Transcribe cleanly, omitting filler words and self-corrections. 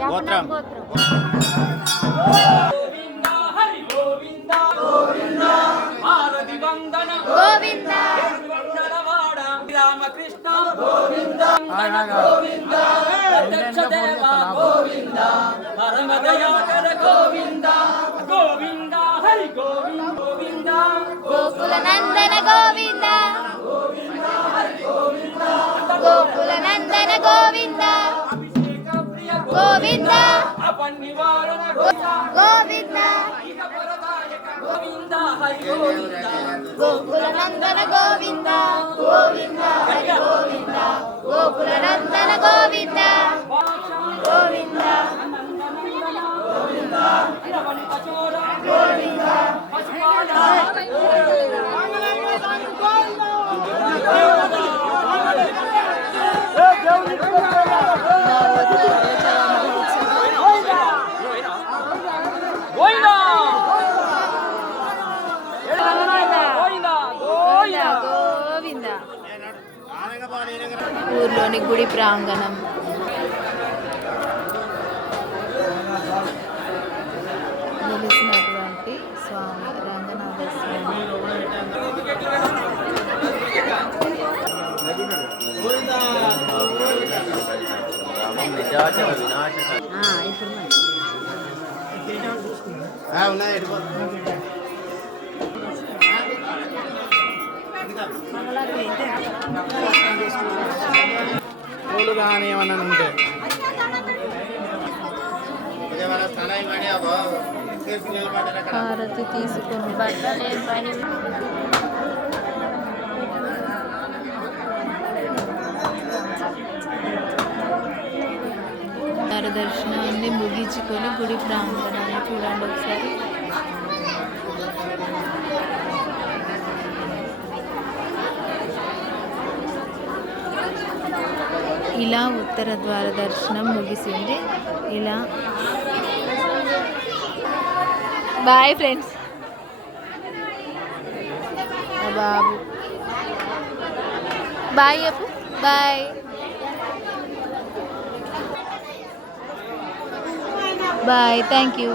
గోత్రం రామకృష్ణ గోవింద గోవింద అధ్యక్ష దేవ గోవింద పరమ దయాకర గోవింద గోవింద హరి గోవింద గోవింద గోకుల నందన గోవింద గోకుల నందన గోవింద గోవింద అపన్నివారణ గోవింద గోవింద హరి గోవింద గోకుల నందన గోవింద గోవింద హరి గోవింద గోకుల నందన గోవింద గోవింద ఊర్లోని గుడి ప్రాంగణం. నిలిచినటువంటి స్వామి రంగనాథ స్వామి. పూలు కానీ ఏమన్నా ఉంటే హారతి తీసుకుని బట్టలే పని దర్శనాన్ని ముగించుకొని గుడి ప్రాంగణాన్ని చూడండి ఒకసారి. ఇలా ఉత్తర ద్వార దర్శనం ముగిసింది. ఇలా బాయ్ ఫ్రెండ్స్. బాబు బాయ్ చెప్పు. Bye bye. Thank you.